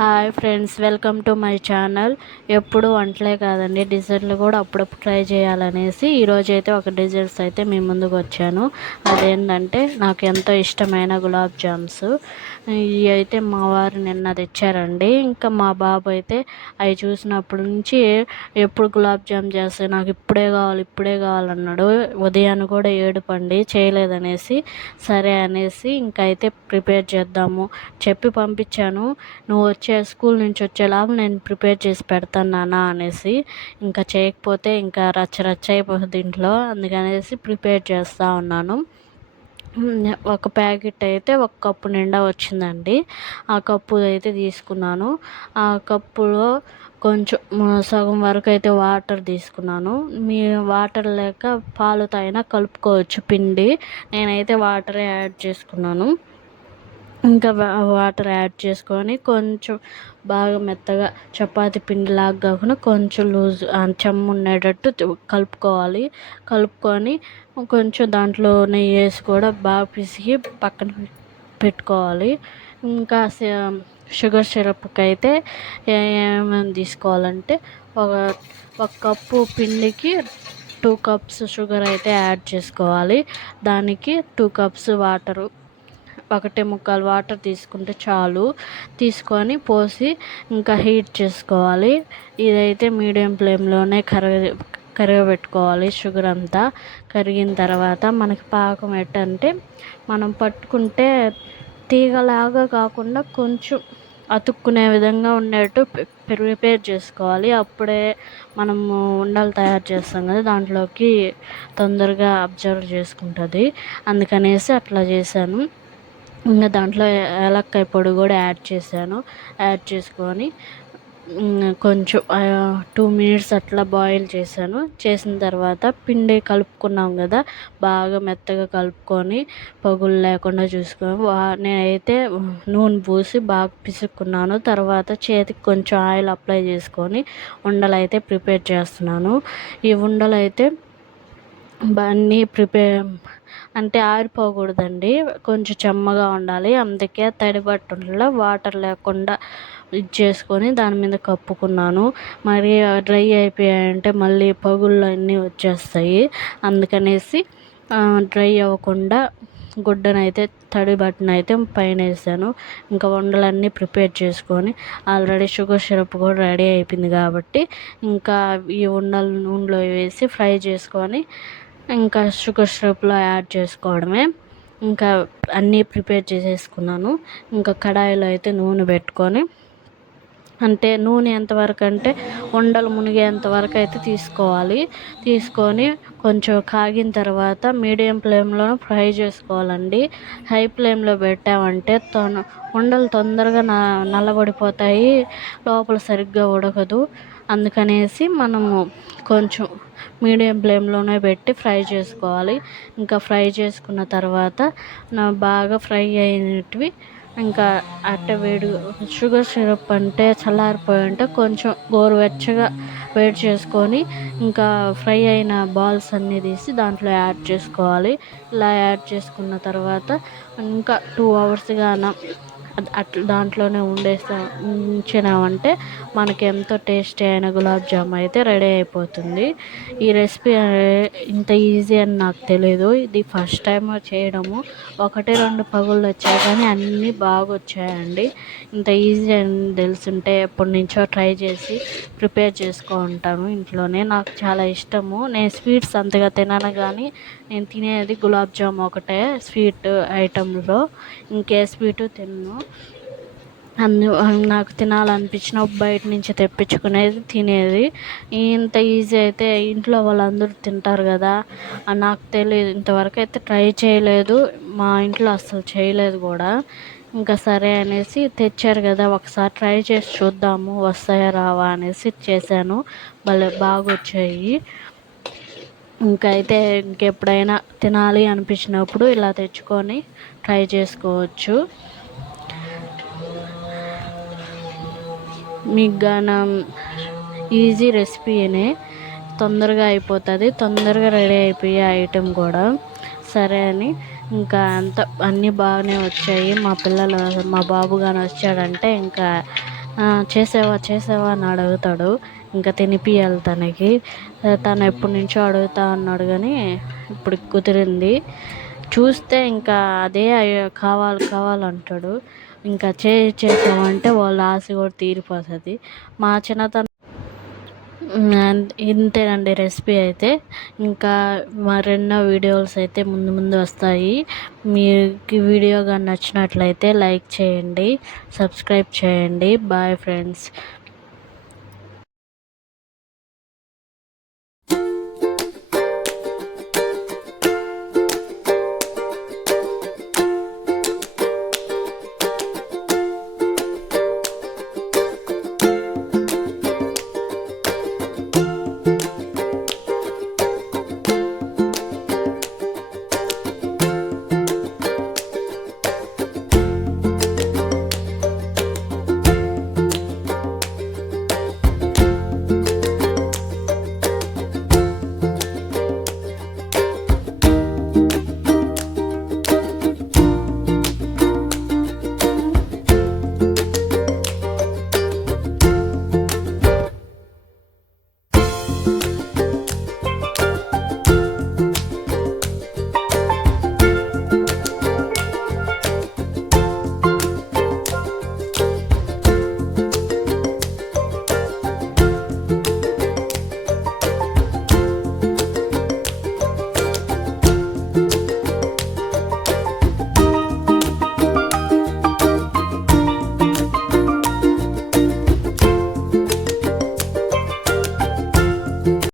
Hi friends welcome to my channel ఎప్పుడు వంటలే కాదండి డిజైన్లు కూడా అప్పుడప్పుడు ట్రై చేయాలనేసి ఈరోజు అయితే ఒక డిజైన్స్ అయితే మీ ముందుకు వచ్చాను. అదేంటంటే నాకు ఎంతో ఇష్టమైన గులాబ్ జామ్స్. ఇవి అయితే మా వారు నిన్న తెచ్చారండి. ఇంకా మా బాబు అయితే అవి చూసినప్పటి నుంచి ఎప్పుడు గులాబ్ జామ్ చేస్తే నాకు ఇప్పుడే కావాలి ఇప్పుడే కావాలన్నాడు. ఉదయాన్ని కూడా ఏడుపండి చేయలేదనేసి సరే అనేసి ఇంకైతే అయితే ప్రిపేర్ చేద్దాము. చెప్పి పంపించాను. నువ్వు వచ్చి స్కూల్ నుంచి వచ్చేలాగా నేను ప్రిపేర్ చేసి పెడతాను నాన్న అనేసి ఇంకా చేయకపోతే ఇంకా రచ్చ రచ్చ అయిపోతుంది ఇంట్లో. అందుకనేసి ప్రిపేర్ చేస్తూ ఉన్నాను. ఒక ప్యాకెట్ అయితే ఒక కప్పు నిండా వచ్చిందండి. ఆ కప్పు అయితే తీసుకున్నాను. ఆ కప్పులో కొంచెం సగం వరకు అయితే వాటర్ తీసుకున్నాను. మీ వాటర్ లేక పాలు తాగినా కలుపుకోవచ్చు పిండి. నేనైతే వాటరే యాడ్ చేసుకున్నాను. ఇంకా వాటర్ యాడ్ చేసుకొని కొంచెం బాగా మెత్తగా చపాతి పిండిలాగా కాకుండా కొంచెం లూజ్ చెమ్ము ఉండేటట్టు కలుపుకోవాలి. కలుపుకొని కొంచెం దాంట్లో నెయ్యి వేసి కూడా బాగా పిసికి పక్కన పెట్టుకోవాలి. ఇంకా షుగర్ సిరప్కి అయితే ఏమేమి తీసుకోవాలంటే ఒక ఒక కప్పు పిండికి టూ కప్స్ షుగర్ అయితే యాడ్ చేసుకోవాలి. దానికి టూ కప్స్ వాటరు ఒకటి ముక్కలు వాటర్ తీసుకుంటే చాలు. తీసుకొని పోసి ఇంకా హీట్ చేసుకోవాలి. ఇదైతే మీడియం ఫ్లేమ్లోనే కరగ కరగబెట్టుకోవాలి షుగర్ అంతా. కరిగిన తర్వాత మనకి పాకం ఏంటంటే మనం పట్టుకుంటే తీగలాగా కాకుండా కొంచెం అతుక్కునే విధంగా ఉండేట్టు ప్రిపేర్ చేసుకోవాలి. అప్పుడే మనము ఉండలు తయారు చేస్తాం కదా దాంట్లోకి తొందరగా అబ్జర్వ్ చేసుకుంటుంది. అందుకనేసి అట్లా చేశాను. ఇంకా దాంట్లో ఏలక్కాయ పొడి కూడా యాడ్ చేశాను. యాడ్ చేసుకొని కొంచెం టూ మినిట్స్ అట్లా బాయిల్ చేశాను. చేసిన తర్వాత పిండి కలుపుకున్నాం కదా బాగా మెత్తగా కలుపుకొని పగులు లేకుండా చూసుకొని నేనైతే నూనె పూసి బాగా పిసుక్కున్నాను. తర్వాత చేతికి కొంచెం ఆయిల్ అప్లై చేసుకొని ఉండలు అయితే ప్రిపేర్ చేస్తున్నాను. ఈ ఉండలు అయితే అన్నీ ప్రిపేర్ అంటే ఆరిపోకూడదండి. కొంచెం చెమ్మగా ఉండాలి. అందుకే తడి బట్టల్లో వాటర్ లేకుండా ఇది చేసుకొని దాని మీద కప్పుకున్నాను. మరి డ్రై అయిపోయాయంటే మళ్ళీ పగుళ్ళు అన్నీ వచ్చేస్తాయి. అందుకనేసి డ్రై అవ్వకుండా గుడ్డనైతే తడి బట్టనైతే పైన వేసాను. ఇంకా వండలన్నీ ప్రిపేర్ చేసుకొని ఆల్రెడీ షుగర్ సిరప్ కూడా రెడీ అయిపోయింది కాబట్టి ఇంకా ఈ ఉండలు నూనెలో వేసి ఫ్రై చేసుకొని ఇంకా షుగర్ సిరప్లో యాడ్ చేసుకోవడమే. ఇంకా అన్నీ ప్రిపేర్ చేసేసుకున్నాను. ఇంకా కడాయిలో అయితే నూనె పెట్టుకొని అంటే నూనె ఎంతవరకు అంటే ఉండలు మునిగేంత వరకు అయితే తీసుకోవాలి. తీసుకొని కొంచెం కాగిన తర్వాత మీడియం ఫ్లేమ్లో ఫ్రై చేసుకోవాలండి. హై ఫ్లేమ్లో పెట్టామంటే తొన ఉండలు తొందరగా న నల్లబడిపోతాయి. లోపల సరిగ్గా ఉడకదు. అందుకనేసి మనము కొంచెం మీడియం ఫ్లేమ్లోనే పెట్టి ఫ్రై చేసుకోవాలి. ఇంకా ఫ్రై చేసుకున్న తర్వాత నా బాగా ఫ్రై అయినవి ఇంకా అట్ట వేడి షుగర్ సిరప్ అంటే చల్లారిపోయి ఉంటే కొంచెం గోరువెచ్చగా వేడి చేసుకొని ఇంకా ఫ్రై అయిన బాల్స్ అన్నీ తీసి దాంట్లో యాడ్ చేసుకోవాలి. ఇలా యాడ్ చేసుకున్న తర్వాత ఇంకా టూ అవర్స్ గాన అట్లా దాంట్లోనే ఉండేస్తా ఉంచినామంటే మనకి ఎంతో టేస్టీ అయిన గులాబ్ జామ్ అయితే రెడీ అయిపోతుంది. ఈ రెసిపీ ఇంత ఈజీ అని నాకు తెలియదు ఇది ఫస్ట్ టైం చేయడము. ఒకటి రెండు పగుళ్ళు వచ్చాయి కానీ అన్నీ బాగా వచ్చాయండి ఇంత ఈజీ అని తెలుసుంటే ఎప్పటి నుంచో ట్రై చేసి ప్రిపేర్ చేసుకో ఉంటాను ఇంట్లోనే. నాకు చాలా ఇష్టము. నేను స్వీట్స్ అంతగా తినను కానీ నేను తినేది గులాబ్ జామ్ ఒకటే స్వీట్ ఐటెంలో. ఇంకే స్వీటు తిన్ను. అన్ని నాకు తినాలనిపించిన బయట నుంచి తెప్పించుకునేది తినేది. ఇంత ఈజీ అయితే ఇంట్లో వాళ్ళందరూ తింటారు కదా. నాకు తెలియదు ఇంతవరకు అయితే ట్రై చేయలేదు. మా ఇంట్లో అస్సలు చేయలేదు కూడా. ఇంకా సరే అనేసి తెచ్చారు కదా ఒకసారి ట్రై చేసి చూద్దాము వస్తాయా రావా అనేసి చేశాను. భలే బాగా వచ్చాయి ఇంకా అయితే ఇంకెప్పుడైనా తినాలి అనిపించినప్పుడు ఇలా తెచ్చుకొని ట్రై చేసుకోవచ్చు. మీకు గాన ఈజీ రెసిపీనే తొందరగా అయిపోతుంది. తొందరగా రెడీ అయిపోయే ఐటెం కూడా. సరే అని ఇంకా అంత అన్నీ బాగానే వచ్చాయి. మా పిల్లలు మా బాబు కానీ వచ్చాడంటే ఇంకా చేసేవా చేసావా చేసావా అని అడుగుతాడు. ఇంకా తినిపియాలి తనకి. తను ఎప్పటి నుంచో అడుగుతా అన్నాడు కానీ ఇప్పుడు కుదిరింది. చూస్తే ఇంకా అదే కావాలి కావాలంటాడు ఇంకా చే చేసామంటే వాళ్ళ ఆశ కూడా తీరిపోతుంది మా చిన్నతనం ఇంతేనండి రెసిపీ అయితే. ఇంకా మరెన్నో వీడియోస్ అయితే ముందు ముందు వస్తాయి. మీకు వీడియో కానీ నచ్చినట్లయితే లైక్ చేయండి సబ్స్క్రైబ్ చేయండి. Bye friends.